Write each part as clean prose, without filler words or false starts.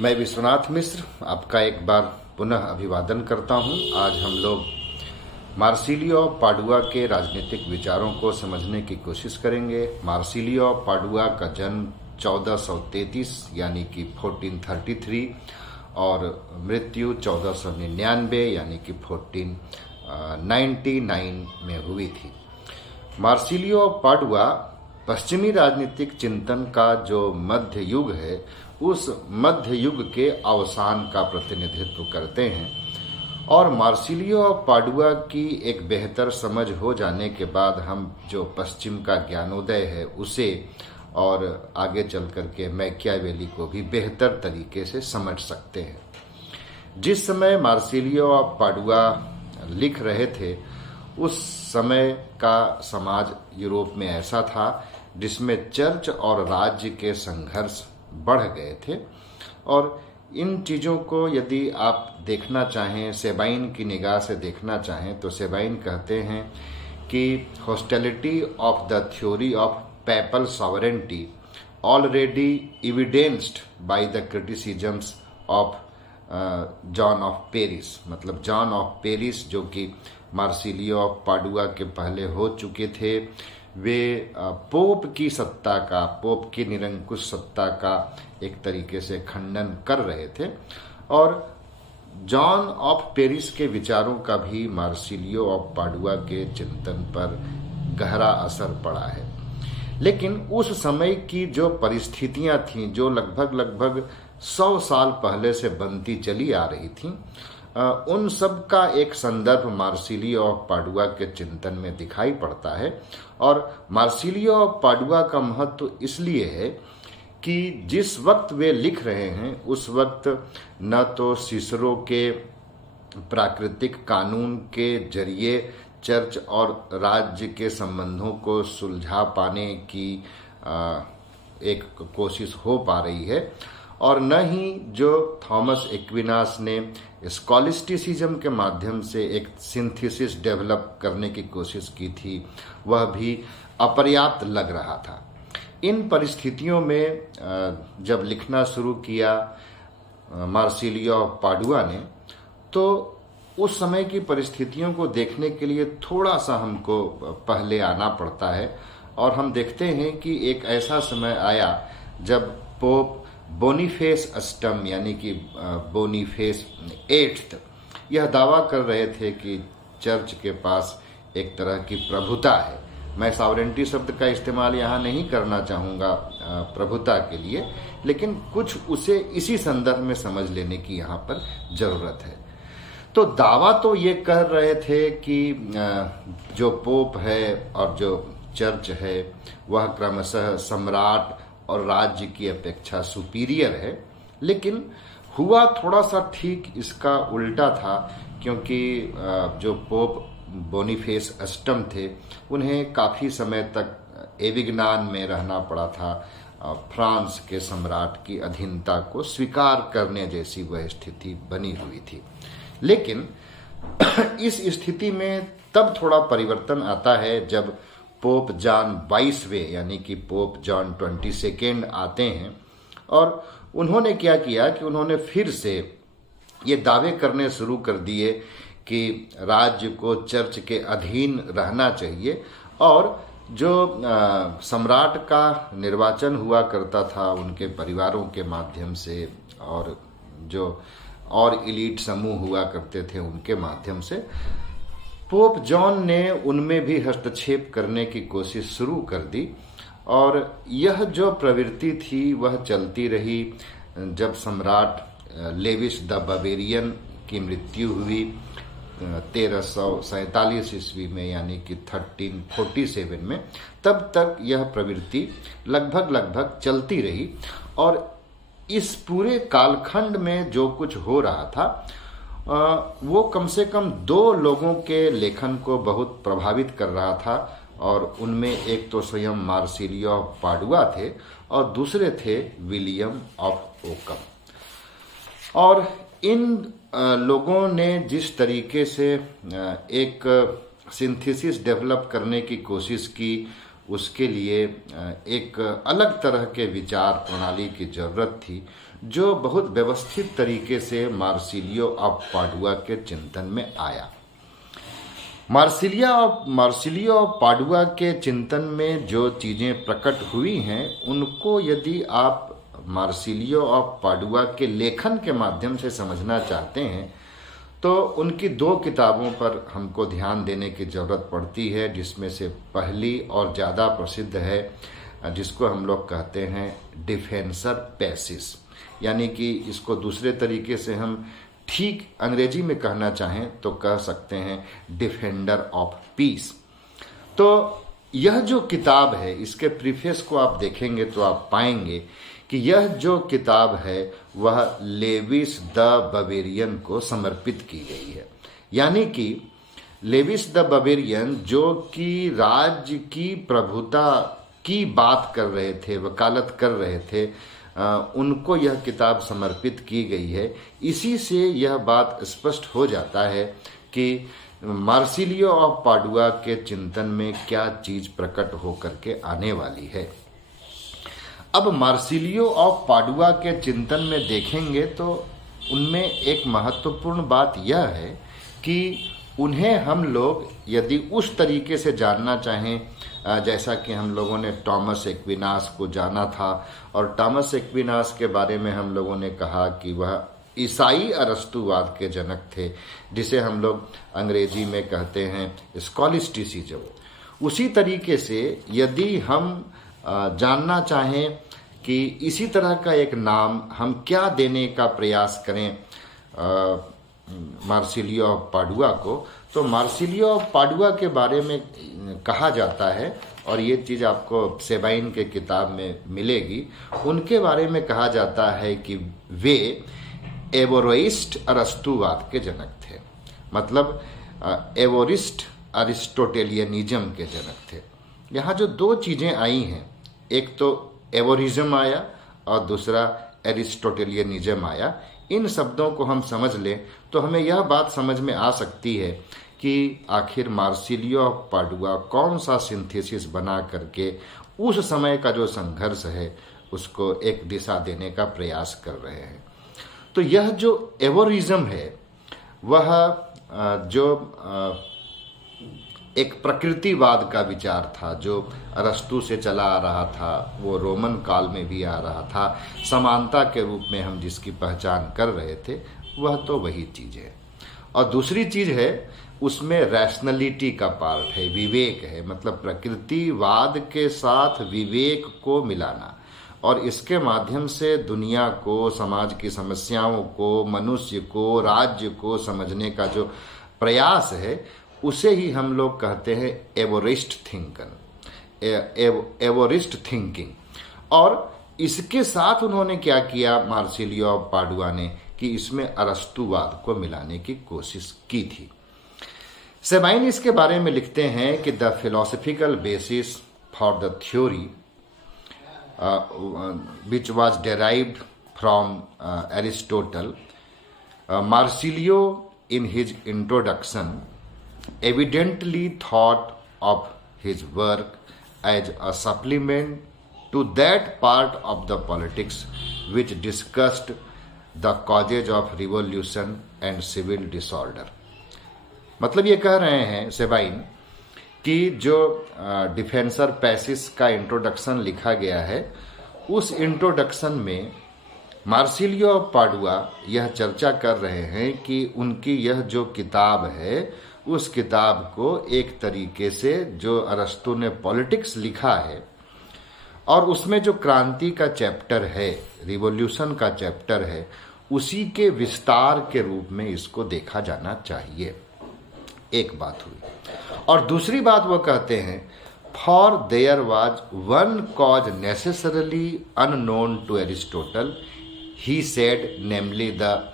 मैं विश्वनाथ मिश्र आपका एक बार पुनः अभिवादन करता हूं। आज हम लोग मार्सिलियो पाडुआ के राजनीतिक विचारों को समझने की कोशिश करेंगे। मार्सिलियो पाडुआ का जन्म 1433 यानी कि 1433 और मृत्यु 1499 यानी कि 1499 में हुई थी। मार्सिलियो पाडुआ पश्चिमी राजनीतिक चिंतन का जो मध्य युग है, उस मध्य युग के अवसान का प्रतिनिधित्व करते हैं और मार्सिलियो पाडुआ की एक बेहतर समझ हो जाने के बाद हम जो पश्चिम का ज्ञानोदय है उसे और आगे चल करके मैकियावेली को भी बेहतर तरीके से समझ सकते हैं। जिस समय मार्सिलियो पाडुआ लिख रहे थे, उस समय का समाज यूरोप में ऐसा था जिसमें चर्च और राज्य के संघर्ष बढ़ गए थे। और इन चीज़ों को यदि आप देखना चाहें, सेबाइन की निगाह से देखना चाहें, तो सेबाइन कहते हैं कि hostility of the theory of PayPal sovereignty already evidenced by the criticisms of John of Paris. मतलब जॉन ऑफ पेरिस जो कि मार्सिलियो पाडुआ के पहले हो चुके थे, वे पोप की सत्ता का, पोप की निरंकुश सत्ता का एक तरीके से खंडन कर रहे थे और जॉन ऑफ पेरिस के विचारों का भी मार्सिलियो ऑफ पाडुआ के चिंतन पर गहरा असर पड़ा है। लेकिन उस समय की जो परिस्थितियां थीं, जो लगभग 100 साल पहले से बनती चली आ रही थीं, उन सब का एक संदर्भ मार्सिलियो ऑफ पाडुआ के चिंतन में दिखाई पड़ता है। और मार्सिलियो ऑफ पाडुआ का महत्व इसलिए है कि जिस वक्त वे लिख रहे हैं उस वक्त न तो सिसरो के प्राकृतिक कानून के जरिए चर्च और राज्य के संबंधों को सुलझा पाने की एक कोशिश हो पा रही है, और न ही जो थॉमस एक्विनास ने स्कॉलिस्टिसिज्म के माध्यम से एक सिंथेसिस डेवलप करने की कोशिश की थी, वह भी अपर्याप्त लग रहा था। इन परिस्थितियों में जब लिखना शुरू किया मार्सिलियो पाडुआ ने, तो उस समय की परिस्थितियों को देखने के लिए थोड़ा सा हमको पहले आना पड़ता है और हम देखते हैं कि एक ऐसा समय आया जब पोप बोनीफेस अष्टम यानी कि बोनीफेस 8 यह दावा कर रहे थे कि चर्च के पास एक तरह की प्रभुता है। मैं सॉवरेंटी शब्द का इस्तेमाल यहाँ नहीं करना चाहूँगा प्रभुता के लिए, लेकिन कुछ उसे इसी संदर्भ में समझ लेने की यहाँ पर जरूरत है। तो दावा तो ये कर रहे थे कि जो पोप है और जो चर्च है वह क्रमशः सम्राट और राज्य की अपेक्षा सुपीरियर है, लेकिन हुआ थोड़ा सा ठीक इसका उल्टा था, क्योंकि जो पोप बोनीफेस अष्टम थे उन्हें काफ़ी समय तक एविग्नान में रहना पड़ा था। फ्रांस के सम्राट की अधीनता को स्वीकार करने जैसी वह स्थिति बनी हुई थी। लेकिन इस स्थिति में तब थोड़ा परिवर्तन आता है जब पोप जॉन 22वें यानी कि पोप जॉन 22 आते हैं और उन्होंने क्या किया कि उन्होंने फिर से ये दावे करने शुरू कर दिए कि राज्य को चर्च के अधीन रहना चाहिए, और जो सम्राट का निर्वाचन हुआ करता था उनके परिवारों के माध्यम से और जो और इलीट समूह हुआ करते थे उनके माध्यम से, पोप जॉन ने उनमें भी हस्तक्षेप करने की कोशिश शुरू कर दी। और यह जो प्रवृत्ति थी वह चलती रही जब सम्राट लेविस द बावेरियन की मृत्यु हुई 1347 ईस्वी में यानी कि 1347 में। तब तक यह प्रवृत्ति लगभग चलती रही और इस पूरे कालखंड में जो कुछ हो रहा था वो कम से कम 2 लोगों के लेखन को बहुत प्रभावित कर रहा था, और उनमें एक तो स्वयं मार्सिलियो पाडुआ थे और दूसरे थे विलियम ऑफ ओकम। और इन लोगों ने जिस तरीके से एक सिंथेसिस डेवलप करने की कोशिश की, उसके लिए एक अलग तरह के विचार प्रणाली की जरूरत थी जो बहुत व्यवस्थित तरीके से मार्सिलियो ऑफ पाडुआ के चिंतन में आया। मार्सिलियो ऑफ पाडुआ के चिंतन में जो चीज़ें प्रकट हुई हैं, उनको यदि आप मार्सिलियो ऑफ पाडुआ के लेखन के माध्यम से समझना चाहते हैं तो उनकी 2 किताबों पर हमको ध्यान देने की ज़रूरत पड़ती है, जिसमें से पहली और ज़्यादा प्रसिद्ध है, जिसको हम लोग कहते हैं डिफेंसर पैसिस, यानी कि इसको दूसरे तरीके से हम ठीक अंग्रेजी में कहना चाहें तो कह सकते हैं डिफेंडर ऑफ पीस। तो यह जो किताब है, इसके प्रीफेस को आप देखेंगे तो आप पाएंगे कि यह जो किताब है वह लेविस द बवेरियन को समर्पित की गई है। यानी कि लेविस द बवेरियन, जो कि राज्य की प्रभुता की बात कर रहे थे, वकालत कर रहे थे, उनको यह किताब समर्पित की गई है। इसी से यह बात स्पष्ट हो जाता है कि मार्सिलियो ऑफ पाडुआ के चिंतन में क्या चीज प्रकट होकर के आने वाली है। अब मार्सिलियो ऑफ पाडुआ के चिंतन में देखेंगे तो उनमें एक महत्वपूर्ण बात यह है कि उन्हें हम लोग यदि उस तरीके से जानना चाहें जैसा कि हम लोगों ने टॉमस एक्विनास को जाना था, और टॉमस एक्विनास के बारे में हम लोगों ने कहा कि वह ईसाई अरस्तुवाद के जनक थे, जिसे हम लोग अंग्रेजी में कहते हैं स्कॉलिस्टिसिज्म। उसी तरीके से यदि हम जानना चाहें कि इसी तरह का एक नाम हम क्या देने का प्रयास करें मार्सिलियो ऑफ पाडुआ को, तो मार्सिलियो ऑफ पाडुआ के बारे में कहा जाता है, और ये चीज़ आपको सेबाइन के किताब में मिलेगी। उनके बारे में कहा जाता है कि वे एवोरिस्ट अरस्तुवाद के जनक थे, मतलब एवोरिस्ट अरिस्टोटेलियनिज्म के जनक थे। यहाँ जो 2 चीज़ें आई हैं, एक तो एवोरिज्म आया और दूसरा एरिस्टोटेलियनिज्म आया। इन शब्दों को हम समझ लें तो हमें यह बात समझ में आ सकती है कि आखिर मार्सिलियो ऑफ पाडुआ कौन सा सिंथेसिस बना करके उस समय का जो संघर्ष है उसको एक दिशा देने का प्रयास कर रहे हैं। तो यह जो एवोरिज्म है वह जो एक प्रकृतिवाद का विचार था, जो अरस्तु से चला आ रहा था, वो रोमन काल में भी आ रहा था, समानता के रूप में हम जिसकी पहचान कर रहे थे, वह तो वही चीज़ है। और दूसरी चीज़ है उसमें रैशनलिटी का पार्ट है, विवेक है, मतलब प्रकृतिवाद के साथ विवेक को मिलाना, और इसके माध्यम से दुनिया को, समाज की समस्याओं को, मनुष्य को, राज्य को समझने का जो प्रयास है उसे ही हम लोग कहते हैं एवोरिस्ट थिंकिंग। और इसके साथ उन्होंने क्या किया मार्सिलियो ऑफ पाडुआ ने कि इसमें अरस्तुवाद को मिलाने की कोशिश की थी। सेबाइन इसके बारे में लिखते हैं कि the philosophical basis for the theory which was derived from Aristotle, Marsilio in his introduction evidently thought of his work as a supplement to that part of the politics which discussed the causes of revolution and civil disorder। मतलब ये कह रहे हैं Sabine कि जो डिफेंसर Pisces का introduction लिखा गया है, उस इंट्रोडक्शन में मार्सिलियो ऑफ पाडुआ यह चर्चा कर रहे हैं कि उनकी यह जो किताब है, उस किताब को एक तरीके से जो अरस्तु ने पॉलिटिक्स लिखा है और उसमें जो क्रांति का चैप्टर है, रिवॉल्यूशन का चैप्टर है, उसी के विस्तार के रूप में इसको देखा जाना चाहिए। एक बात हुई। और दूसरी बात वो कहते हैं, for there was one cause necessarily unknown to Aristotle, he said, namely the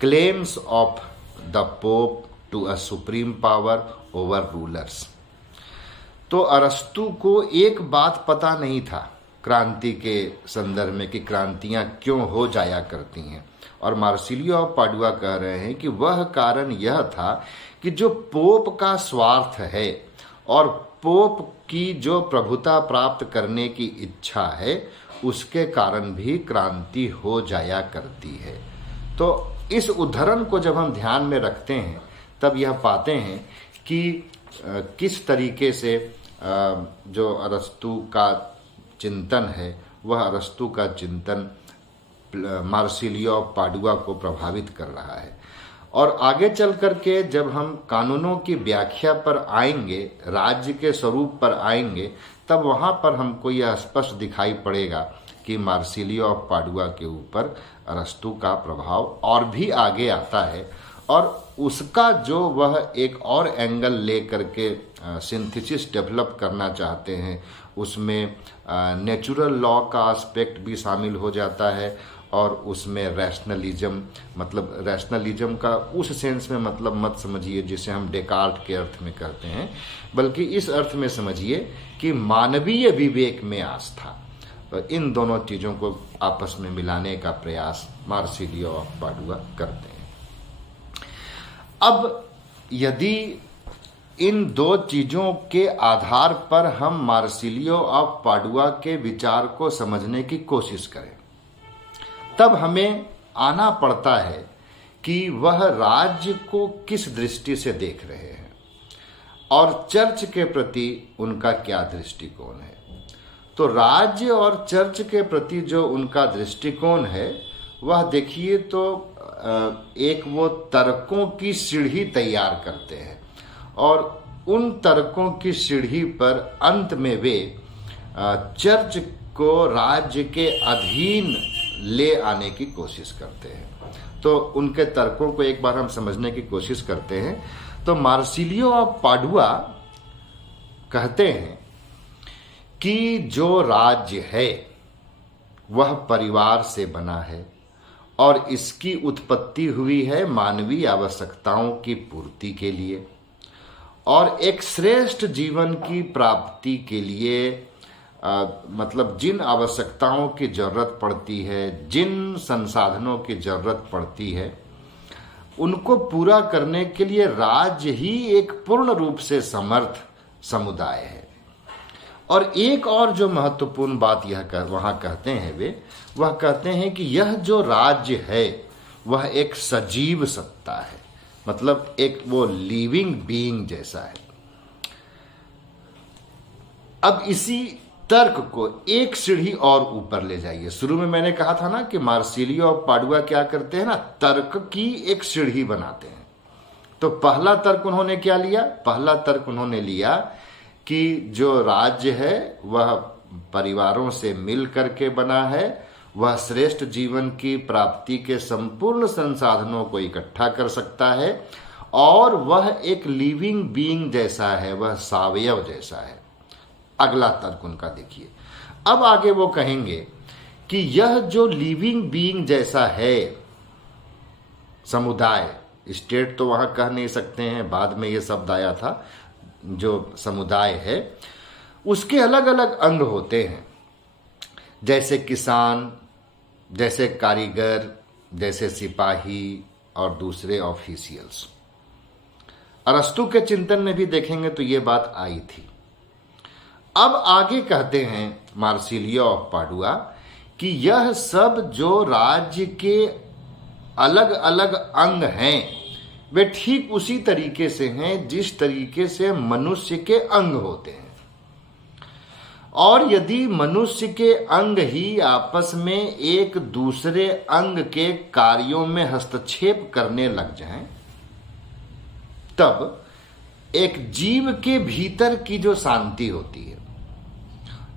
claims of the pope to a supreme power over rulers. तो अरस्तु को एक बात पता नहीं था क्रांति के संदर्भ में कि क्रांतियां क्यों हो जाया करती हैं, और मार्सिलियो ऑफ पाडुआ कह रहे हैं कि वह कारण यह था कि जो पोप का स्वार्थ है और पोप की जो प्रभुता प्राप्त करने की इच्छा है, उसके कारण भी क्रांति हो जाया करती है। तो इस उदाहरण को जब हम ध्यान में रखते हैं तब यह पाते हैं कि किस तरीके से जो अरस्तु का चिंतन है वह अरस्तु का चिंतन मार्सिलियो ऑफ पाडुआ को प्रभावित कर रहा है। और आगे चल करके जब हम कानूनों की व्याख्या पर आएंगे, राज्य के स्वरूप पर आएंगे, तब वहाँ पर हमको यह स्पष्ट दिखाई पड़ेगा कि मार्सिलियो ऑफ पाडुआ के ऊपर अरस्तु का प्रभाव और भी आगे आता है और उसका जो वह एक और एंगल ले करके सिंथेसिस डेवलप करना चाहते हैं, उसमें नेचुरल लॉ का एस्पेक्ट भी शामिल हो जाता है और उसमें रैशनलिज्म, मतलब रैशनलिज्म का उस सेंस में मतलब मत समझिए जिसे हम डेकार्ट के अर्थ में कहते हैं, बल्कि इस अर्थ में समझिए कि मानवीय विवेक में आस्था। तो इन दोनों चीज़ों को आपस में मिलाने का प्रयास मार्सिलियो ऑफ पाडुआ करते हैं। अब यदि इन दो चीज़ों के आधार पर हम मार्सिलियो ऑफ पाडुआ के विचार को समझने की कोशिश करें, तब हमें आना पड़ता है कि वह राज्य को किस दृष्टि से देख रहे हैं और चर्च के प्रति उनका क्या दृष्टिकोण है। तो राज्य और चर्च के प्रति जो उनका दृष्टिकोण है वह देखिए तो एक वो तर्कों की सीढ़ी तैयार करते हैं और उन तर्कों की सीढ़ी पर अंत में वे चर्च को राज्य के अधीन ले आने की कोशिश करते हैं। तो उनके तर्कों को एक बार हम समझने की कोशिश करते हैं। तो मार्सिलियो ऑफ पाडुआ कहते हैं कि जो राज्य है वह परिवार से बना है और इसकी उत्पत्ति हुई है मानवीय आवश्यकताओं की पूर्ति के लिए और एक श्रेष्ठ जीवन की प्राप्ति के लिए मतलब जिन आवश्यकताओं की जरूरत पड़ती है, जिन संसाधनों की जरूरत पड़ती है, उनको पूरा करने के लिए राज्य ही एक पूर्ण रूप से समर्थ समुदाय है। और एक और जो महत्वपूर्ण बात वहाँ कहते हैं वह कहते हैं कि यह जो राज्य है वह एक सजीव सत्ता है, मतलब एक वो लिविंग बीइंग जैसा है। अब इसी तर्क को एक सीढ़ी और ऊपर ले जाइए। शुरू में मैंने कहा था ना कि मार्सिलियो ऑफ पाडुआ क्या करते हैं ना, तर्क की एक सीढ़ी बनाते हैं। तो पहला तर्क उन्होंने क्या लिया? पहला तर्क उन्होंने लिया कि जो राज्य है वह परिवारों से मिल करके बना है, वह श्रेष्ठ जीवन की प्राप्ति के संपूर्ण संसाधनों को इकट्ठा कर सकता है और वह एक लिविंग बीइंग जैसा है, वह सावयव जैसा है। अगला तर्क उनका देखिए। अब आगे वो कहेंगे कि यह जो लिविंग बीइंग जैसा है समुदाय, स्टेट तो वहां कह नहीं सकते हैं, बाद में ये शब्द आया था, जो समुदाय है उसके अलग अलग अंग होते हैं, जैसे किसान, जैसे कारीगर, जैसे सिपाही और दूसरे ऑफिशियल्स। अरस्तु के चिंतन में भी देखेंगे तो ये बात आई थी। अब आगे कहते हैं मार्सिलियो ऑफ पाडुआ कि यह सब जो राज्य के अलग अलग अंग हैं वे ठीक उसी तरीके से हैं जिस तरीके से मनुष्य के अंग होते हैं। और यदि मनुष्य के अंग ही आपस में एक दूसरे अंग के कार्यों में हस्तक्षेप करने लग जाएं, तब एक जीव के भीतर की जो शांति होती है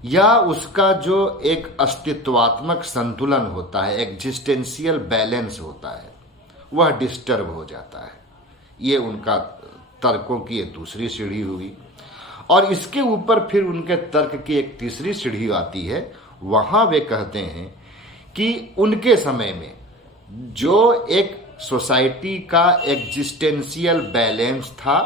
या उसका जो एक अस्तित्वात्मक संतुलन होता है, एग्जिस्टेंशियल बैलेंस होता है, वह डिस्टर्ब हो जाता है। ये उनका तर्कों की एक दूसरी सीढ़ी हुई। और इसके ऊपर फिर उनके तर्क की एक तीसरी सीढ़ी आती है। वहां वे कहते हैं कि उनके समय में जो एक सोसाइटी का एग्जिस्टेंशियल बैलेंस था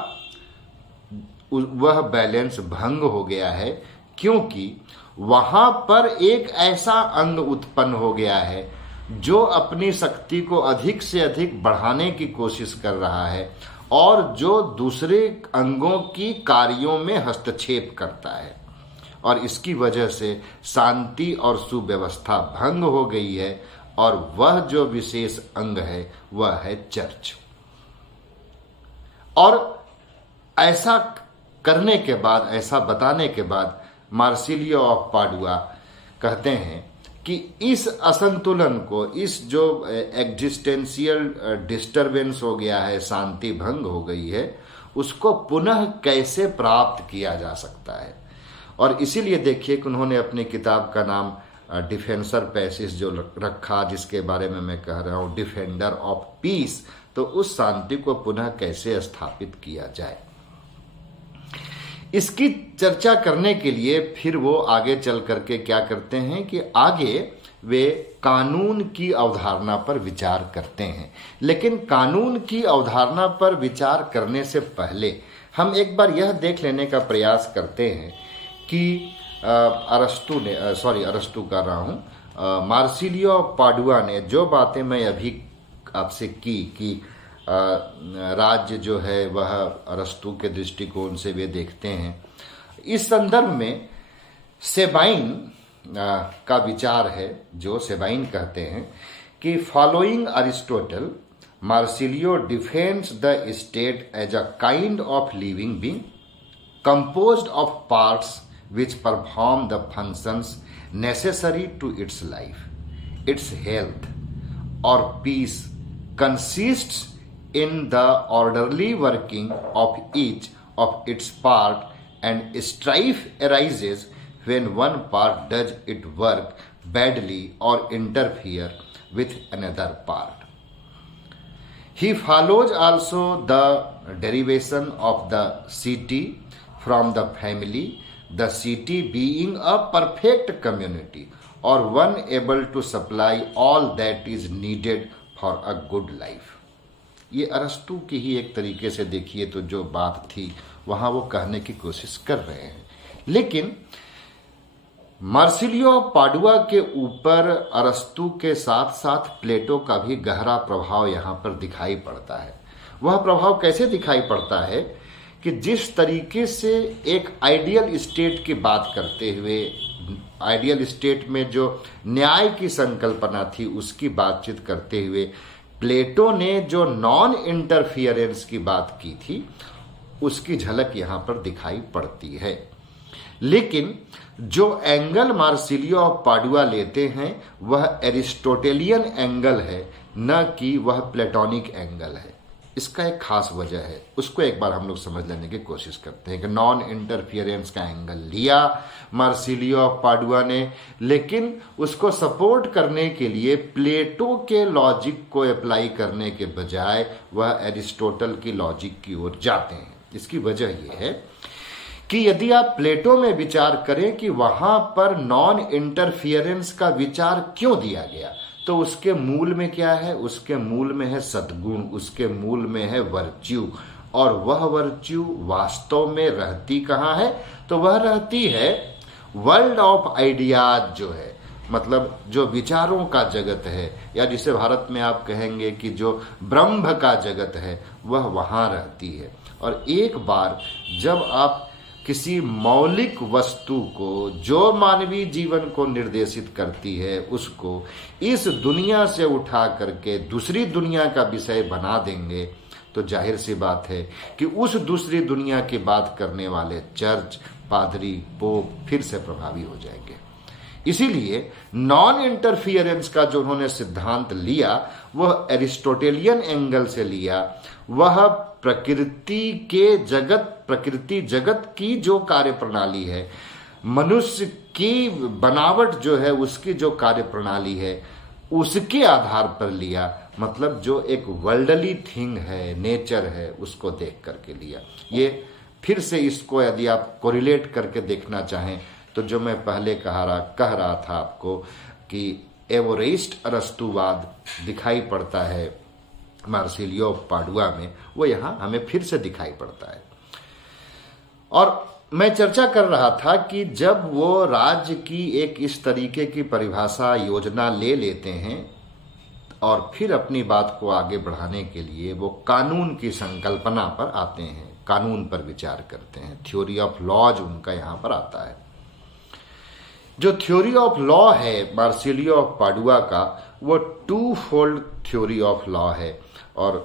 वह बैलेंस भंग हो गया है, क्योंकि वहां पर एक ऐसा अंग उत्पन्न हो गया है जो अपनी शक्ति को अधिक से अधिक बढ़ाने की कोशिश कर रहा है और जो दूसरे अंगों की कार्यों में हस्तक्षेप करता है। और इसकी वजह से शांति और सुव्यवस्था भंग हो गई है, और वह जो विशेष अंग है वह है चर्च। और ऐसा करने के बाद, ऐसा बताने के बाद मार्सिलियो ऑफ पाडुआ कहते हैं कि इस असंतुलन को, इस जो एग्जिस्टेंशियल डिस्टरबेंस हो गया है, शांति भंग हो गई है, उसको पुनः कैसे प्राप्त किया जा सकता है। और इसीलिए देखिए कि उन्होंने अपनी किताब का नाम डिफेंसर पैसिस जो रखा, जिसके बारे में मैं कह रहा हूँ डिफेंडर ऑफ पीस। तो उस शांति को पुनः कैसे स्थापित किया जाए, इसकी चर्चा करने के लिए फिर वो आगे चल करके क्या करते हैं कि आगे वे कानून की अवधारणा पर विचार करते हैं। लेकिन कानून की अवधारणा पर विचार करने से पहले हम एक बार यह देख लेने का प्रयास करते हैं कि मार्सिलियो पाडुआ ने जो बातें मैं अभी आपसे की कि राज्य जो है वह अरस्तु के दृष्टिकोण से वे देखते हैं, इस संदर्भ में सेबाइन का विचार है, जो सेबाइन कहते हैं कि following Aristotle, Marsilio defends the state as a kind of living being composed of parts which perform the functions necessary to its life. Its health or peace consists in the orderly working of each of its part, and strife arises when one part does its work badly or interfere with another part. He follows also the derivation of the city from the family, the city being a perfect community or one able to supply all that is needed for a good life. ये अरस्तु की ही एक तरीके से देखिए तो जो बात थी वहां वो कहने की कोशिश कर रहे हैं। लेकिन मार्सिलियो पाडुआ के ऊपर अरस्तु के साथ साथ प्लेटो का भी गहरा प्रभाव यहां पर दिखाई पड़ता है। वह प्रभाव कैसे दिखाई पड़ता है कि जिस तरीके से एक आइडियल स्टेट की बात करते हुए, आइडियल स्टेट में जो न्याय की संकल्पना थी उसकी बातचीत करते हुए प्लेटो ने जो नॉन इंटरफियरेंस की बात की थी, उसकी झलक यहां पर दिखाई पड़ती है। लेकिन जो एंगल मार्सिलियो ऑफ पाडुआ लेते हैं वह एरिस्टोटेलियन एंगल है, न कि वह प्लेटोनिक एंगल है। इसका एक खास वजह है, उसको एक बार हम लोग समझ लेने की कोशिश करते हैं कि नॉन इंटरफियरेंस का एंगल लिया मार्सिलियो ऑफ पाडुआ ने, लेकिन उसको सपोर्ट करने के लिए प्लेटो के लॉजिक को अप्लाई करने के बजाय वह एरिस्टोटल की लॉजिक की ओर जाते हैं। इसकी वजह यह है कि यदि आप प्लेटो में विचार करें कि वहां पर नॉन इंटरफियरेंस का विचार क्यों दिया गया, तो उसके मूल में क्या है? उसके मूल में है सद्गुण, उसके मूल में है वर्च्यू। और वह वर्च्यू वास्तव में रहती कहाँ है? तो वह रहती है वर्ल्ड ऑफ आइडियाज जो है, मतलब जो विचारों का जगत है, या जिसे भारत में आप कहेंगे कि जो ब्रह्म का जगत है, वह वहां रहती है। और एक बार जब आप किसी मौलिक वस्तु को जो मानवीय जीवन को निर्देशित करती है उसको इस दुनिया से उठा करके दूसरी दुनिया का विषय बना देंगे, तो जाहिर सी बात है कि उस दूसरी दुनिया की बात करने वाले चर्च, पादरी, पोप फिर से प्रभावी हो जाएंगे। इसीलिए नॉन इंटरफियरेंस का जो उन्होंने सिद्धांत लिया वह एरिस्टोटेलियन एंगल से लिया। वह प्रकृति जगत की जो कार्य प्रणाली है, मनुष्य की बनावट जो है उसकी जो कार्य प्रणाली है, उसके आधार पर लिया। मतलब जो एक वर्ल्डली थिंग है, नेचर है, उसको देख करके लिया। ये फिर से इसको यदि आप कोरिलेट करके देखना चाहें तो जो मैं पहले कह रहा था आपको कि एवोरिस्ट अरस्तुवाद दिखाई पड़ता है मार्सिलियो पाडुआ में, वो यहां हमें फिर से दिखाई पड़ता है। और मैं चर्चा कर रहा था कि जब वो राज्य की एक इस तरीके की परिभाषा योजना ले लेते हैं और फिर अपनी बात को आगे बढ़ाने के लिए वो कानून की संकल्पना पर आते हैं, कानून पर विचार करते हैं, थ्योरी ऑफ लॉज उनका यहां पर आता है। जो थ्योरी ऑफ लॉ है मार्सिलियो ऑफ पाडुआ का, वो twofold theory of law है। और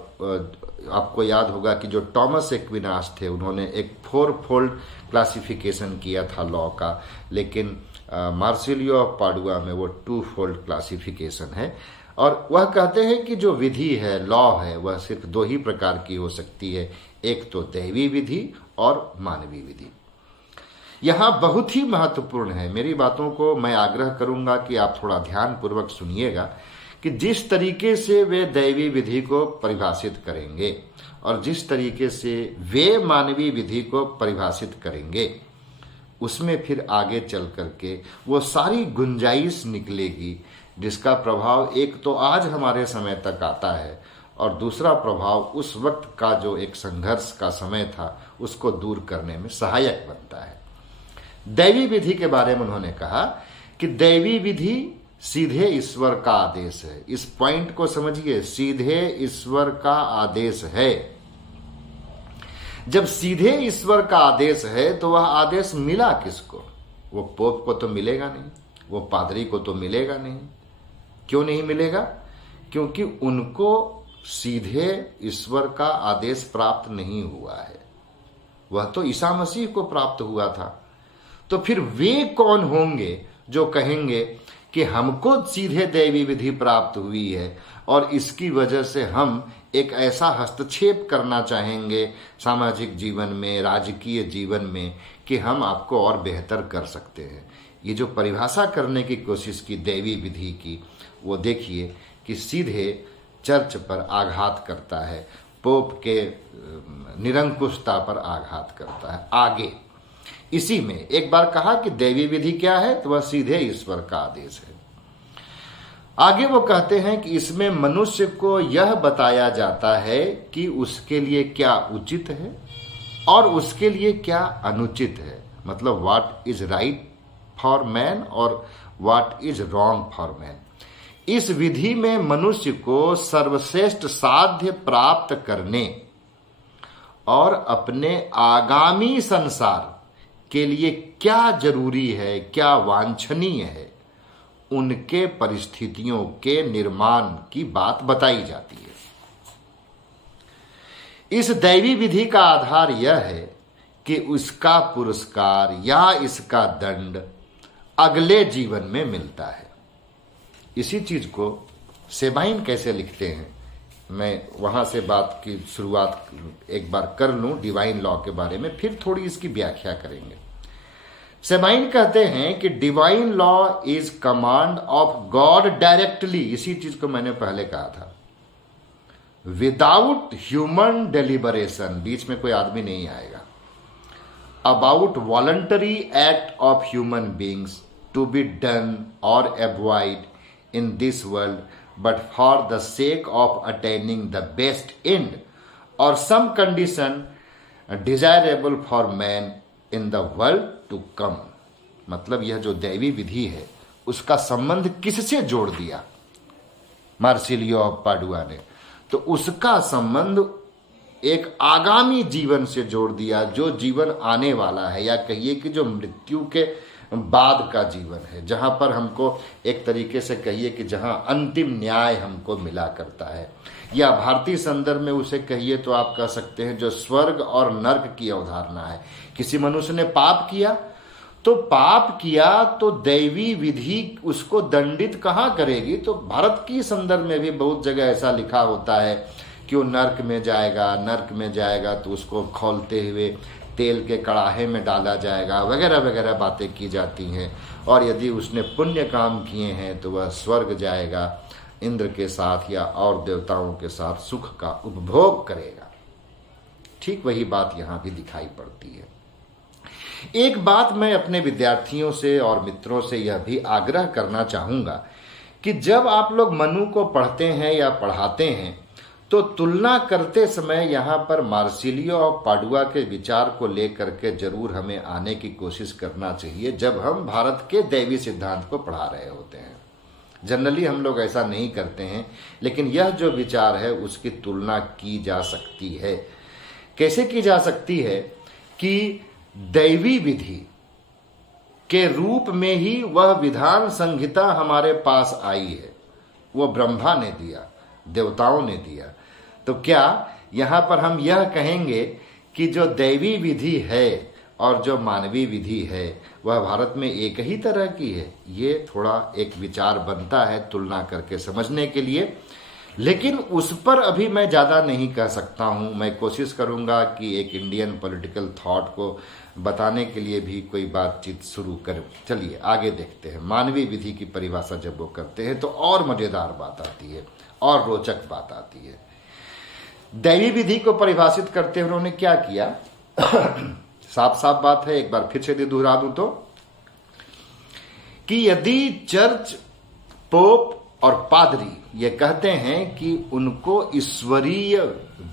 आपको याद होगा कि जो टॉमस एक्विनास थे उन्होंने एक 4 फोल्ड क्लासिफिकेशन किया था लॉ का, लेकिन मार्सिलियो ऑफ पाडुआ में वो 2 फोल्ड क्लासिफिकेशन है। और वह कहते हैं कि जो विधि है, लॉ है, वह सिर्फ 2 ही प्रकार की हो सकती है, एक तो दैवी विधि और मानवीय विधि। यहां बहुत ही महत्वपूर्ण है, मेरी बातों को मैं आग्रह करूंगा कि आप थोड़ा ध्यान पूर्वक सुनिएगा कि जिस तरीके से वे दैवी विधि को परिभाषित करेंगे और जिस तरीके से वे मानवीय विधि को परिभाषित करेंगे, उसमें फिर आगे चल करके वो सारी गुंजाइश निकलेगी जिसका प्रभाव एक तो आज हमारे समय तक आता है और दूसरा प्रभाव उस वक्त का जो एक संघर्ष का समय था उसको दूर करने में सहायक बनता है। दैवी विधि के बारे में उन्होंने कहा कि दैवी विधि सीधे ईश्वर का आदेश है। इस पॉइंट को समझिए, सीधे ईश्वर का आदेश है। जब सीधे ईश्वर का आदेश है तो वह आदेश मिला किसको? वो पोप को तो मिलेगा नहीं, वो पादरी को तो मिलेगा नहीं। क्यों नहीं मिलेगा? क्योंकि उनको सीधे ईश्वर का आदेश प्राप्त नहीं हुआ है, वह तो ईसा मसीह को प्राप्त हुआ था। तो फिर वे कौन होंगे जो कहेंगे कि हमको सीधे दैवी विधि प्राप्त हुई है और इसकी वजह से हम एक ऐसा हस्तक्षेप करना चाहेंगे सामाजिक जीवन में, राजकीय जीवन में, कि हम आपको और बेहतर कर सकते हैं। ये जो परिभाषा करने की कोशिश की दैवी विधि की, वो देखिए कि सीधे चर्च पर आघात करता है, पोप के निरंकुशता पर आघात करता है। आगे इसी में एक बार कहा कि दैवी विधि क्या है, तो वह सीधे ईश्वर का आदेश है। आगे वो कहते हैं कि इसमें मनुष्य को यह बताया जाता है कि उसके लिए क्या उचित है और उसके लिए क्या अनुचित है, मतलब what is right for man और what is wrong for man. इस विधि में मनुष्य को सर्वश्रेष्ठ साध्य प्राप्त करने और अपने आगामी संसार के लिए क्या जरूरी है, क्या वांछनीय है, उनके परिस्थितियों के निर्माण की बात बताई जाती है। इस दैवी विधि का आधार यह है कि उसका पुरस्कार या इसका दंड अगले जीवन में मिलता है। इसी चीज को सेबाइन कैसे लिखते हैं, मैं वहां से बात की शुरुआत एक बार कर लूं डिवाइन लॉ के बारे में, फिर थोड़ी इसकी व्याख्या करेंगे। सेबाइन कहते हैं कि divine law is command of God directly, इसी चीज को मैंने पहले कहा था, विदाउट ह्यूमन डेलिबरेशन, बीच में कोई आदमी नहीं आएगा, about voluntary act of human beings to be done और avoid in this world, but for the sake of attaining the best end or some condition desirable for man in the world to come। मतलब यह जो दैवी विधि है उसका संबंध किससे जोड़ दिया मार्सिलियो ऑफ पाडुआ ने, तो उसका संबंध एक आगामी जीवन से जोड़ दिया, जो जीवन आने वाला है, या कहिए कि जो मृत्यु के बाद का जीवन है, जहां पर हमको एक तरीके से कहिए कि जहां अंतिम न्याय हमको मिला करता है, या भारतीय संदर्भ में उसे कहिए तो आप कह सकते हैं जो स्वर्ग और नर्क की अवधारणा है। किसी मनुष्य ने पाप किया तो दैवी विधि उसको दंडित कहाँ करेगी, तो भारत की संदर्भ में भी बहुत जगह ऐसा लिखा होता है कि वो नर्क में जाएगा तो उसको खौलते हुए तेल के कड़ाहे में डाला जाएगा, वगैरह वगैरह बातें की जाती हैं। और यदि उसने पुण्य काम किए हैं तो वह स्वर्ग जाएगा, इंद्र के साथ या और देवताओं के साथ सुख का उपभोग करेगा। ठीक वही बात यहां भी दिखाई पड़ती है। एक बात मैं अपने विद्यार्थियों से और मित्रों से यह भी आग्रह करना चाहूंगा कि जब आप लोग मनु को पढ़ते हैं या पढ़ाते हैं तो तुलना करते समय यहाँ पर मार्सिलियो और पाडुआ के विचार को लेकर के जरूर हमें आने की कोशिश करना चाहिए जब हम भारत के दैवी सिद्धांत को पढ़ा रहे होते हैं। जनरली हम लोग ऐसा नहीं करते हैं, लेकिन यह जो विचार है उसकी तुलना की जा सकती है। कैसे की जा सकती है कि दैवी विधि के रूप में ही वह विधान संहिता हमारे पास आई है। वो ब्रह्मा ने दिया, देवताओं ने दिया। तो क्या यहाँ पर हम यह कहेंगे कि जो दैवी विधि है और जो मानवीय विधि है वह भारत में एक ही तरह की है? ये थोड़ा एक विचार बनता है तुलना करके समझने के लिए, लेकिन उस पर अभी मैं ज़्यादा नहीं कह सकता हूँ। मैं कोशिश करूँगा कि एक इंडियन पॉलिटिकल थॉट को बताने के लिए भी कोई बातचीत शुरू करें। चलिए आगे देखते हैं। मानवीय विधि की परिभाषा जब वो करते हैं तो और मज़ेदार बात आती है और रोचक बात आती है। दैवी विधि को परिभाषित करते हुए उन्होंने क्या किया? साफ साफ बात है, एक बार फिर से दोहरा दूं तो, कि यदि चर्च, पोप और पादरी ये कहते हैं कि उनको ईश्वरीय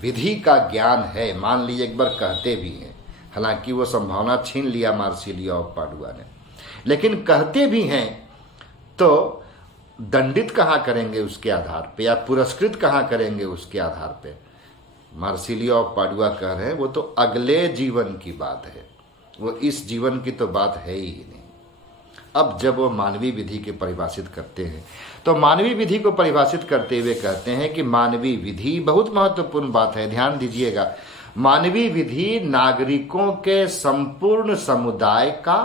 विधि का ज्ञान है, मान लीजिए एक बार कहते भी हैं, हालांकि वो संभावना छीन लिया मार्सिलियो ऑफ पाडुआ ने, लेकिन कहते भी हैं, तो दंडित कहाँ करेंगे उसके आधार पे, या पुरस्कृत कहाँ करेंगे उसके आधार पे? मार्सिलियो ऑफ पाडुआ कह रहे हैं वो तो अगले जीवन की बात है, वो इस जीवन की तो बात है ही नहीं। अब जब वो मानवीय विधि के परिभाषित करते हैं तो मानवीय विधि को परिभाषित करते हुए कहते हैं कि मानवीय विधि, बहुत महत्वपूर्ण बात है, ध्यान दीजिएगा, मानवीय विधि नागरिकों के संपूर्ण समुदाय का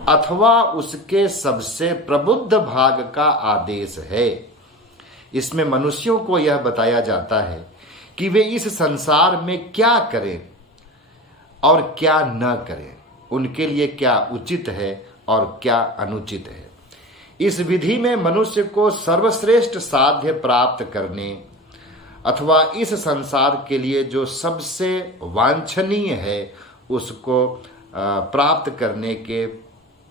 अथवा उसके सबसे प्रबुद्ध भाग का आदेश है। इसमें मनुष्यों को यह बताया जाता है कि वे इस संसार में क्या करें और क्या न करें, उनके लिए क्या उचित है और क्या अनुचित है। इस विधि में मनुष्य को सर्वश्रेष्ठ साध्य प्राप्त करने अथवा इस संसार के लिए जो सबसे वांछनीय है उसको प्राप्त करने के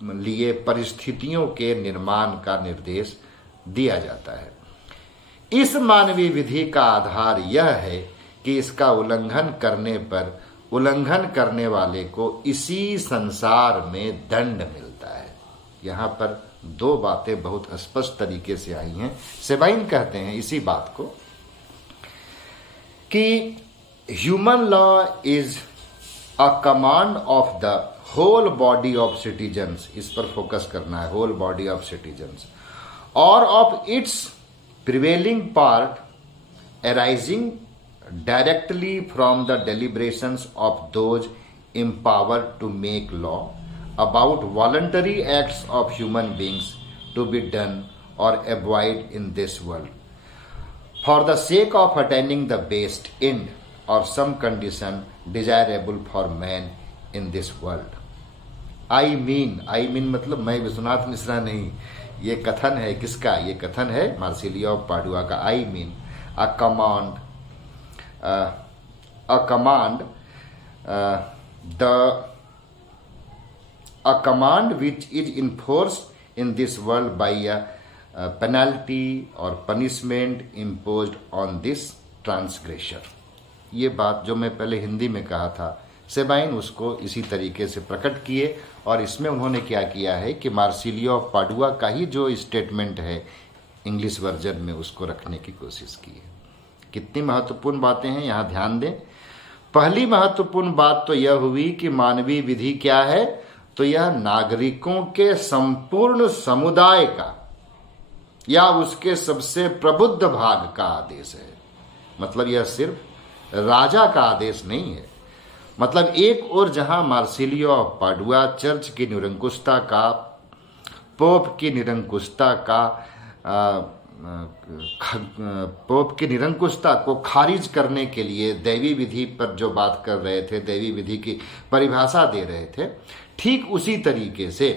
लिए परिस्थितियों के निर्माण का निर्देश दिया जाता है। इस मानवीय विधि का आधार यह है कि इसका उल्लंघन करने पर उल्लंघन करने वाले को इसी संसार में दंड मिलता है। यहाँ पर दो बातें बहुत स्पष्ट तरीके से आई हैं। सेबाइन कहते हैं इसी बात को कि human law is a command of the whole body of citizens, इस पर फोकस करना है, होल बॉडी ऑफ सिटीजन्स, और of its prevailing part arising directly from the deliberations of those empowered to make law about voluntary acts of human beings to be done or avoid in this world for the sake of attaining the best end or some condition desirable for man in this world. I mean मतलब मैं विश्वनाथ मिश्रा नहीं, ये कथन है किसका? ये कथन है मार्सिलियो ऑफ पाडुआ का। I mean a command which is enforced in this world by a penalty or punishment imposed on this transgressor। ये बात जो मैं पहले हिंदी में कहा था, सेबाइन उसको इसी तरीके से प्रकट किए, और इसमें उन्होंने क्या किया है कि मार्सिलियो ऑफ पाडुआ का ही जो स्टेटमेंट है इंग्लिश वर्जन में उसको रखने की कोशिश की है। कितनी महत्वपूर्ण बातें हैं यहाँ ध्यान दें। पहली महत्वपूर्ण बात तो यह हुई कि मानवीय विधि क्या है, तो यह नागरिकों के संपूर्ण समुदाय का या उसके सबसे प्रबुद्ध भाग का आदेश है। मतलब यह सिर्फ राजा का आदेश नहीं है। मतलब एक और जहां मार्सिलियो ऑफ पाडुआ चर्च की निरंकुशता का, पोप की निरंकुशता का, पोप की निरंकुशता को खारिज करने के लिए दैवी विधि पर जो बात कर रहे थे, दैवी विधि की परिभाषा दे रहे थे, ठीक उसी तरीके से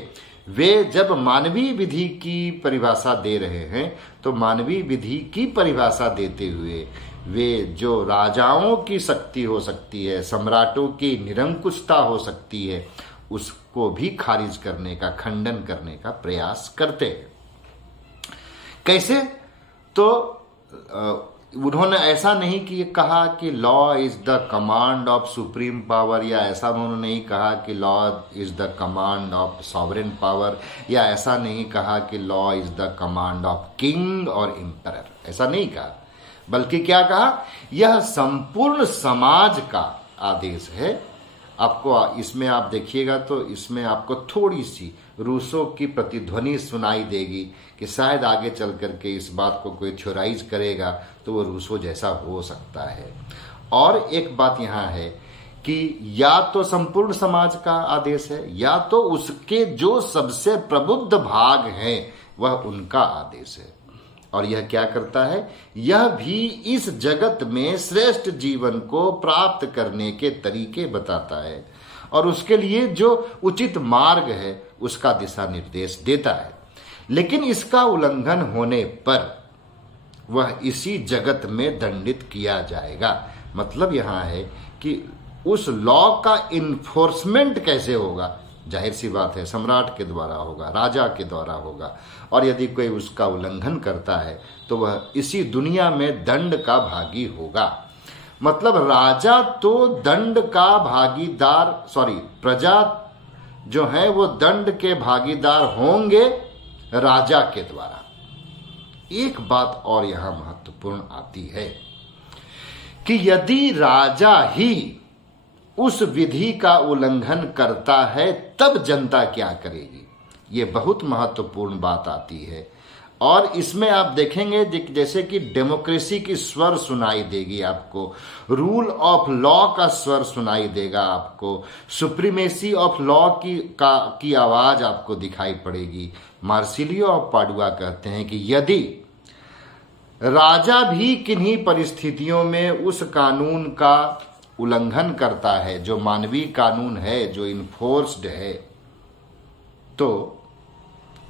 वे जब मानवीय विधि की परिभाषा दे रहे हैं तो मानवीय विधि की परिभाषा देते हुए वे जो राजाओं की शक्ति हो सकती है, सम्राटों की निरंकुशता हो सकती है, उसको भी खारिज करने का, खंडन करने का प्रयास करते हैं। कैसे? तो उन्होंने ऐसा नहीं कि कहा कि law is the command of supreme power, या ऐसा उन्होंने नहीं कहा कि law is the command of sovereign power, या ऐसा नहीं कहा कि law is the command of king और एम्परर, ऐसा नहीं कहा। बल्कि क्या कहा? यह संपूर्ण समाज का आदेश है आपको इसमें आप देखिएगा तो इसमें आपको थोड़ी सी रूसो की प्रतिध्वनि सुनाई देगी कि शायद आगे चल करके इस बात को कोई थ्योराइज करेगा तो वो रूसो जैसा हो सकता है। और एक बात यहाँ है कि या तो संपूर्ण समाज का आदेश है या तो उसके जो सबसे प्रबुद्ध भाग हैं वह उनका आदेश है। और यह क्या करता है, यह भी इस जगत में श्रेष्ठ जीवन को प्राप्त करने के तरीके बताता है और उसके लिए जो उचित मार्ग है उसका दिशा निर्देश देता है। लेकिन इसका उल्लंघन होने पर वह इसी जगत में दंडित किया जाएगा। मतलब यहां है कि उस लॉ का इन्फोर्समेंट कैसे होगा, जाहिर सी बात है सम्राट के द्वारा होगा, राजा के द्वारा होगा। और यदि कोई उसका उल्लंघन करता है तो वह इसी दुनिया में दंड का भागी होगा। मतलब राजा तो दंड का भागीदार, प्रजा जो है वो दंड के भागीदार होंगे राजा के द्वारा। एक बात और यहां महत्वपूर्ण आती है कि यदि राजा ही उस विधि का उल्लंघन करता है तब जनता क्या करेगी, ये बहुत महत्वपूर्ण बात आती है। और इसमें आप देखेंगे जैसे कि डेमोक्रेसी की स्वर सुनाई देगी आपको, रूल ऑफ लॉ का स्वर सुनाई देगा आपको, सुप्रीमेसी ऑफ लॉ की आवाज आपको दिखाई पड़ेगी। मार्सिलियो ऑफ पाडुआ कहते हैं कि यदि राजा भी किन्हीं परिस्थितियों में उस कानून का उल्लंघन करता है जो मानवीय कानून है, जो इन्फोर्स्ड है, तो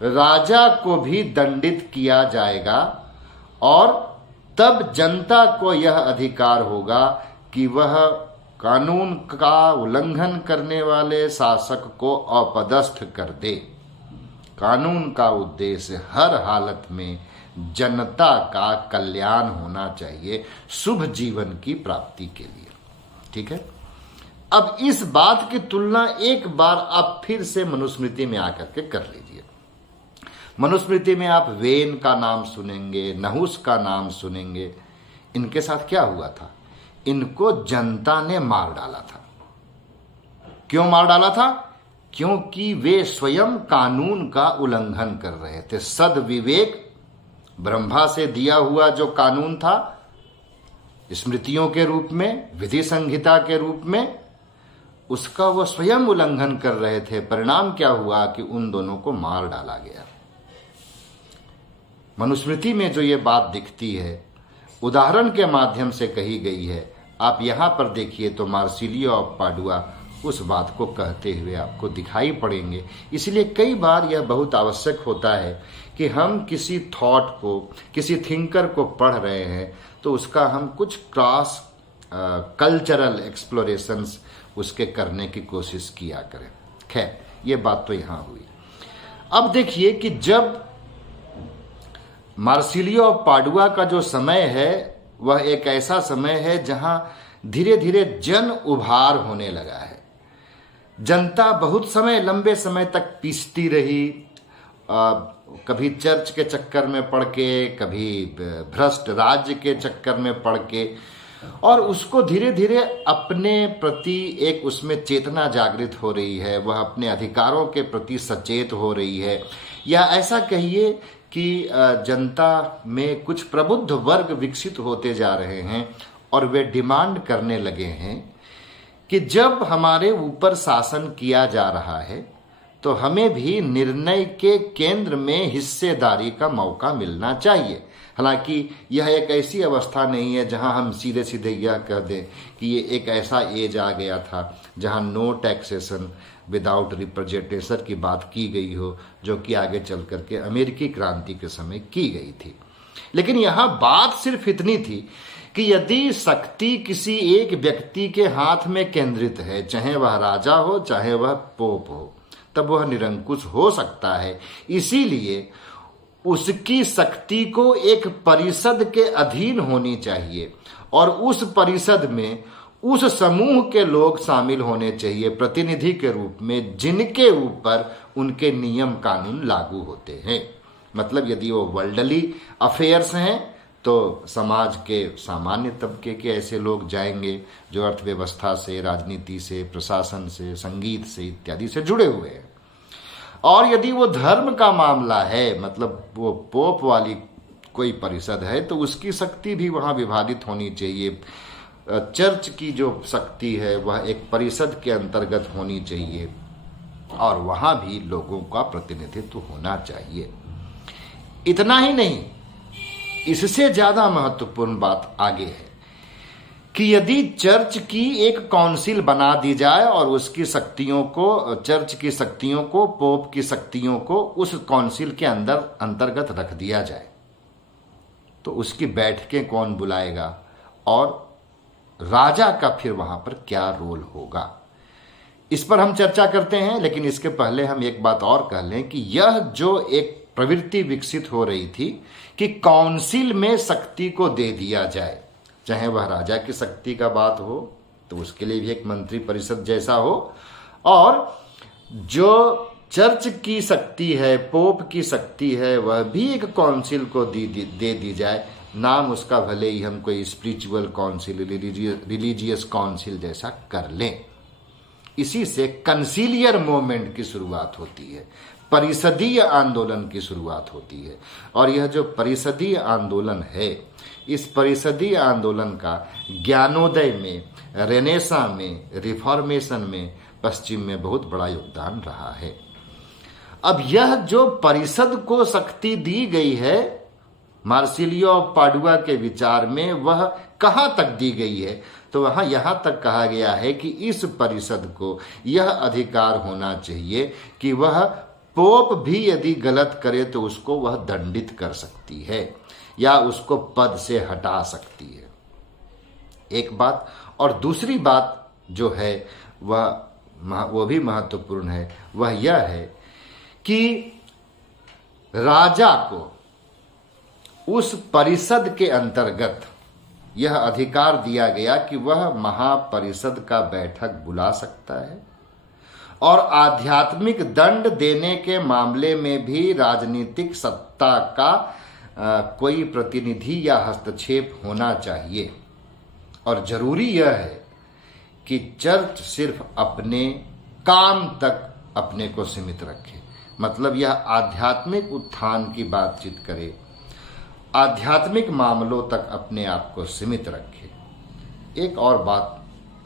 राजा को भी दंडित किया जाएगा। और तब जनता को यह अधिकार होगा कि वह कानून का उल्लंघन करने वाले शासक को अपदस्थ कर दे। कानून का उद्देश्य हर हालत में जनता का कल्याण होना चाहिए, शुभ जीवन की प्राप्ति के लिए। ठीक है, अब इस बात की तुलना एक बार आप फिर से मनुस्मृति में आकर के कर लीजिए। मनुस्मृति में आप वेन का नाम सुनेंगे, नहुस का नाम सुनेंगे। इनके साथ क्या हुआ था, इनको जनता ने मार डाला था। क्यों मार डाला था, क्योंकि वे स्वयं कानून का उल्लंघन कर रहे थे। सद्विवेक ब्रह्मा से दिया हुआ जो कानून था स्मृतियों के रूप में, विधि संहिता के रूप में, उसका वो स्वयं उल्लंघन कर रहे थे। परिणाम क्या हुआ कि उन दोनों को मार डाला गया। मनुस्मृति में जो ये बात दिखती है उदाहरण के माध्यम से कही गई है। आप यहां पर देखिए तो मार्सिलियो ऑफ पाडुआ उस बात को कहते हुए आपको दिखाई पड़ेंगे। इसलिए कई बार यह बहुत आवश्यक होता है कि हम किसी थॉट को, किसी थिंकर को पढ़ रहे हैं तो उसका हम कुछ क्रॉस कल्चरल एक्सप्लोरेशंस उसके करने की कोशिश किया करें। खैर, ये बात तो यहां हुई। अब देखिए कि जब मार्सिलियो ऑफ पाडुआ का जो समय है वह एक ऐसा समय है जहां धीरे धीरे जन उभार होने लगा है। जनता बहुत समय, लंबे समय तक पीसती रही, कभी चर्च के चक्कर में पड़ के, कभी भ्रष्ट राज्य के चक्कर में पड़ के, और उसको धीरे धीरे अपने प्रति एक उसमें चेतना जागृत हो रही है। वह अपने अधिकारों के प्रति सचेत हो रही है, या ऐसा कहिए कि जनता में कुछ प्रबुद्ध वर्ग विकसित होते जा रहे हैं और वे डिमांड करने लगे हैं कि जब हमारे ऊपर शासन किया जा रहा है तो हमें भी निर्णय के केंद्र में हिस्सेदारी का मौका मिलना चाहिए। हालांकि यह एक ऐसी अवस्था नहीं है जहां हम सीधे सीधे यह कह दें कि ये एक ऐसा एज आ गया था जहां नो टैक्सेशन विदाउट रिप्रेजेंटेशन की बात की गई हो, जो कि आगे चल करके अमेरिकी क्रांति के समय की गई थी। लेकिन यहां बात सिर्फ इतनी थी कि यदि शक्ति किसी एक व्यक्ति के हाथ में केंद्रित है, चाहे वह राजा हो चाहे वह पोप हो, तब वह निरंकुश हो सकता है। इसीलिए उसकी शक्ति को एक परिषद के अधीन होनी चाहिए और उस परिषद में उस समूह के लोग शामिल होने चाहिए प्रतिनिधि के रूप में, जिनके ऊपर उनके नियम कानून लागू होते हैं। मतलब यदि वो वर्ल्डली अफेयर्स हैं तो समाज के सामान्य तबके के ऐसे लोग जाएंगे जो अर्थव्यवस्था से, राजनीति से, प्रशासन से, संगीत से इत्यादि से जुड़े हुए हैं। और यदि वो धर्म का मामला है, मतलब वो पोप वाली कोई परिषद है, तो उसकी शक्ति भी वहाँ विभाजित होनी चाहिए। चर्च की जो शक्ति है वह एक परिषद के अंतर्गत होनी चाहिए और वहाँ भी लोगों का प्रतिनिधित्व होना चाहिए। इतना ही नहीं, इससे ज़्यादा महत्वपूर्ण बात आगे है कि यदि चर्च की एक काउंसिल बना दी जाए और उसकी शक्तियों को, चर्च की शक्तियों को, पोप की शक्तियों को उस काउंसिल के अंतर्गत रख दिया जाए, तो उसकी बैठकें कौन बुलाएगा और राजा का फिर वहां पर क्या रोल होगा, इस पर हम चर्चा करते हैं। लेकिन इसके पहले हम एक बात और कह लें कि यह जो एक प्रवृत्ति विकसित हो रही थी कि काउंसिल में शक्ति को दे दिया जाए, चाहे वह राजा की शक्ति का बात हो तो उसके लिए भी एक मंत्री परिषद जैसा हो, और जो चर्च की शक्ति है, पोप की शक्ति है, वह भी एक काउंसिल को दे दी जाए। नाम उसका भले ही हम कोई स्पिरिचुअल काउंसिल, रिलीजियस काउंसिल जैसा कर लें। इसी से कंसिलियर मूवमेंट की शुरुआत होती है, परिषदीय आंदोलन की शुरुआत होती है। और यह जो परिषदीय आंदोलन है, इस परिषदीय आंदोलन का ज्ञानोदय में, रेनेसा में, रिफॉर्मेशन में पश्चिम में बहुत बड़ा योगदान रहा है। अब यह जो परिषद को शक्ति दी गई है मार्सिलियो पाडुआ के विचार में, वह कहां तक दी गई है, तो वहां यहां तक कहा गया है कि इस परिषद को यह अधिकार होना चाहिए कि वह पोप भी यदि गलत करे तो उसको वह दंडित कर सकती है या उसको पद से हटा सकती है, एक बात। और दूसरी बात जो है वो भी महत्वपूर्ण है, वह यह है कि राजा को उस परिषद के अंतर्गत यह अधिकार दिया गया कि वह महापरिषद का बैठक बुला सकता है और आध्यात्मिक दंड देने के मामले में भी राजनीतिक सत्ता का कोई प्रतिनिधि या हस्तक्षेप होना चाहिए। और जरूरी यह है कि चर्च सिर्फ अपने काम तक अपने को सीमित रखे, मतलब यह आध्यात्मिक उत्थान की बातचीत करे, आध्यात्मिक मामलों तक अपने आप को सीमित रखे। एक और बात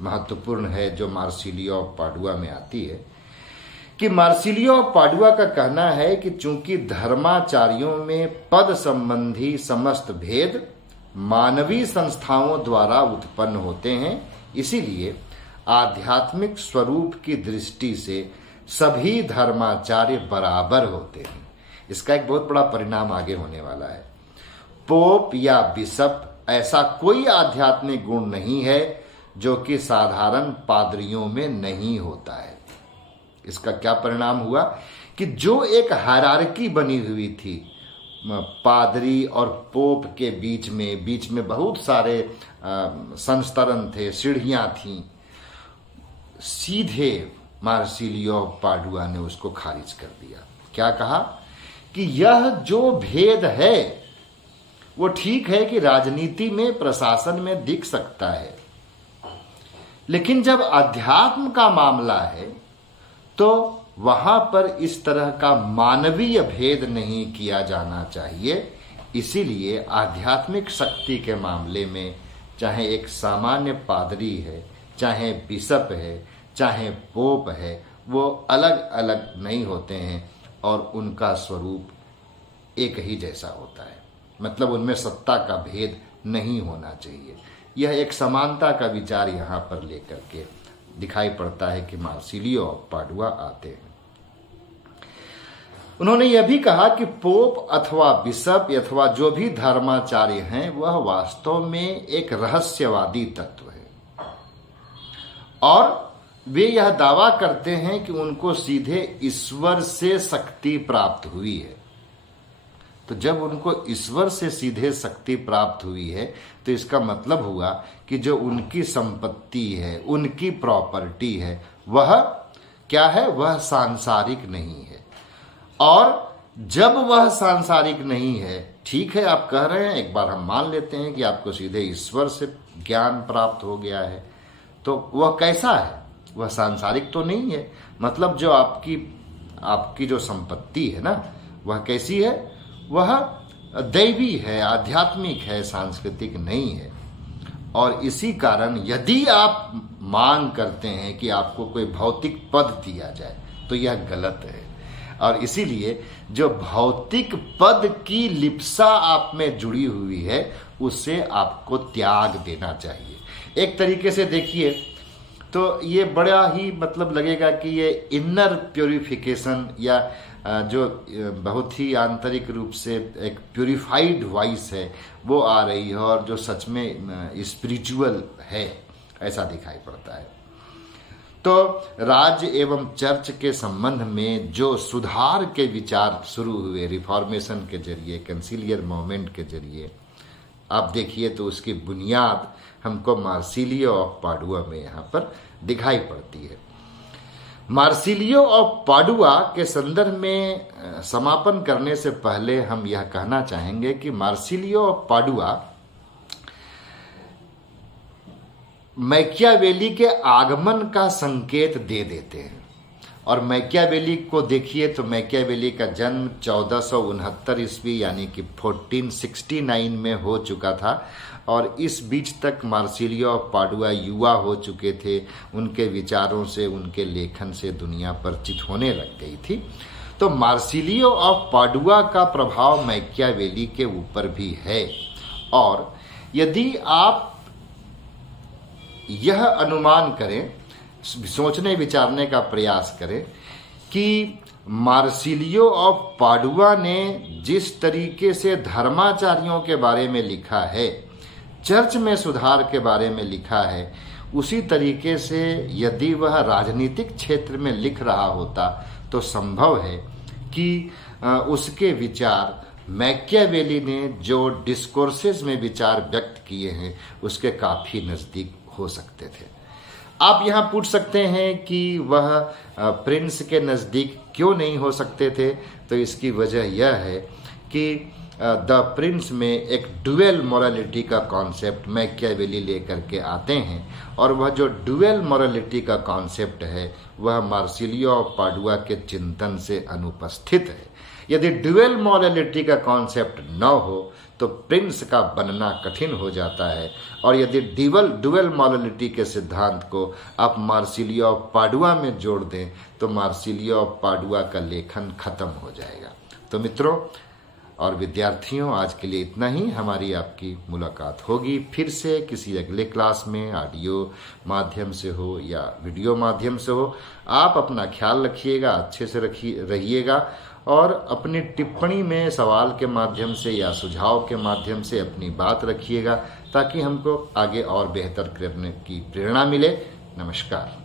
महत्वपूर्ण है जो मार्सिलियो पाडुआ में आती है कि मार्सिलियो पाडुआ का कहना है कि चूंकि धर्माचार्यों में पद संबंधी समस्त भेद मानवीय संस्थाओं द्वारा उत्पन्न होते हैं, इसीलिए आध्यात्मिक स्वरूप की दृष्टि से सभी धर्माचार्य बराबर होते हैं। इसका एक बहुत बड़ा परिणाम आगे होने वाला है। पोप या बिशप ऐसा कोई आध्यात्मिक गुण नहीं है जो कि साधारण पादरियों में नहीं होता है। इसका क्या परिणाम हुआ कि जो एक हायरार्की बनी हुई थी पादरी और पोप के बीच में बहुत सारे संस्तरण थे, सीढ़ियां थीं, सीधे मार्सिलियो पाडुआ ने उसको खारिज कर दिया। क्या कहा कि यह जो भेद है वो ठीक है कि राजनीति में, प्रशासन में दिख सकता है, लेकिन जब अध्यात्म का मामला है तो वहां पर इस तरह का मानवीय भेद नहीं किया जाना चाहिए। इसीलिए आध्यात्मिक शक्ति के मामले में चाहे एक सामान्य पादरी है, चाहे बिशप है, चाहे पोप है, वो अलग अलग नहीं होते हैं और उनका स्वरूप एक ही जैसा होता है, मतलब उनमें सत्ता का भेद नहीं होना चाहिए। यह एक समानता का विचार यहाँ पर लेकर के दिखाई पड़ता है कि मार्सिलियो पाडुआ आते हैं। उन्होंने यह भी कहा कि पोप अथवा बिशप अथवा जो भी धर्माचार्य हैं वह वास्तव में एक रहस्यवादी तत्व है और वे यह दावा करते हैं कि उनको सीधे ईश्वर से शक्ति प्राप्त हुई है। तो जब उनको ईश्वर से सीधे शक्ति प्राप्त हुई है तो इसका मतलब हुआ कि जो उनकी संपत्ति है, उनकी प्रॉपर्टी है, वह क्या है, वह सांसारिक नहीं है। और जब वह सांसारिक नहीं है ठीक है, आप कह रहे हैं, एक बार हम मान लेते हैं कि आपको सीधे ईश्वर से ज्ञान प्राप्त हो गया है, तो वह कैसा है? वह सांसारिक तो नहीं है। मतलब जो आपकी जो संपत्ति है ना, वह कैसी है? वह दैवी है, आध्यात्मिक है, सांस्कृतिक नहीं है। और इसी कारण यदि आप मांग करते हैं कि आपको कोई भौतिक पद दिया जाए, तो यह गलत है। और इसीलिए जो भौतिक पद की लिप्सा आप में जुड़ी हुई है, उसे आपको त्याग देना चाहिए। एक तरीके से देखिए तो ये बड़ा ही मतलब लगेगा कि ये इनर प्योरिफिकेशन या जो बहुत ही आंतरिक रूप से एक प्योरीफाइड वॉइस है वो आ रही है, और जो सच में स्पिरिचुअल है, ऐसा दिखाई पड़ता है। तो राज्य एवं चर्च के संबंध में जो सुधार के विचार शुरू हुए रिफॉर्मेशन के जरिए, कंसिलियर मूवमेंट के जरिए, आप देखिए तो उसकी बुनियाद हमको मार्सिलियो ऑफ पाडुआ में यहाँ पर दिखाई पड़ती है। मार्सिलियो ऑफ पाडुआ के संदर्भ में समापन करने से पहले हम यह कहना चाहेंगे कि मार्सिलियो ऑफ पाडुआ मैकियावेली के आगमन का संकेत दे देते हैं। और मैकियावेली को देखिए तो मैकियावेली का जन्म 1469 ईस्वी यानी कि 1469 में हो चुका था, और इस बीच तक मार्सिलियो ऑफ पाडुआ युवा हो चुके थे। उनके विचारों से, उनके लेखन से दुनिया परिचित होने लग गई थी। तो मार्सिलियो ऑफ पाडुआ का प्रभाव मैकियावेली के ऊपर भी है। और यदि आप यह अनुमान करें, सोचने विचारने का प्रयास करें कि मार्सिलियो ऑफ पाडुआ ने जिस तरीके से धर्माचार्यों के बारे में लिखा है, चर्च में सुधार के बारे में लिखा है, उसी तरीके से यदि वह राजनीतिक क्षेत्र में लिख रहा होता तो संभव है कि उसके विचार मैकियावेली ने जो डिस्कोर्सेस में विचार व्यक्त किए हैं उसके काफी नजदीक हो सकते थे। आप यहाँ पूछ सकते हैं कि वह प्रिंस के नजदीक क्यों नहीं हो सकते थे? तो इसकी वजह यह है कि द प्रिंस में एक डुअल मोरालिटी का कॉन्सेप्ट मैकियावेली लेकर के आते हैं, और वह जो डुअल मोरालिटी का कॉन्सेप्ट है वह मार्सिलियो ऑफ पाडुआ के चिंतन से अनुपस्थित है। यदि डुअल मोरालिटी का कॉन्सेप्ट न हो तो प्रिंस का बनना कठिन हो जाता है, और यदि डुअल मोरालिटी के सिद्धांत को आप मार्सिलियो ऑफ पाडुआ में जोड़ दें तो मार्सिलियो ऑफ पाडुआ का लेखन खत्म हो जाएगा। तो मित्रों और विद्यार्थियों, आज के लिए इतना ही। हमारी आपकी मुलाकात होगी फिर से किसी अगले क्लास में, ऑडियो माध्यम से हो या वीडियो माध्यम से हो। आप अपना ख्याल रखिएगा, अच्छे से रहिएगा, और अपनी टिप्पणी में सवाल के माध्यम से या सुझाव के माध्यम से अपनी बात रखिएगा, ताकि हमको आगे और बेहतर करने की प्रेरणा मिले। नमस्कार।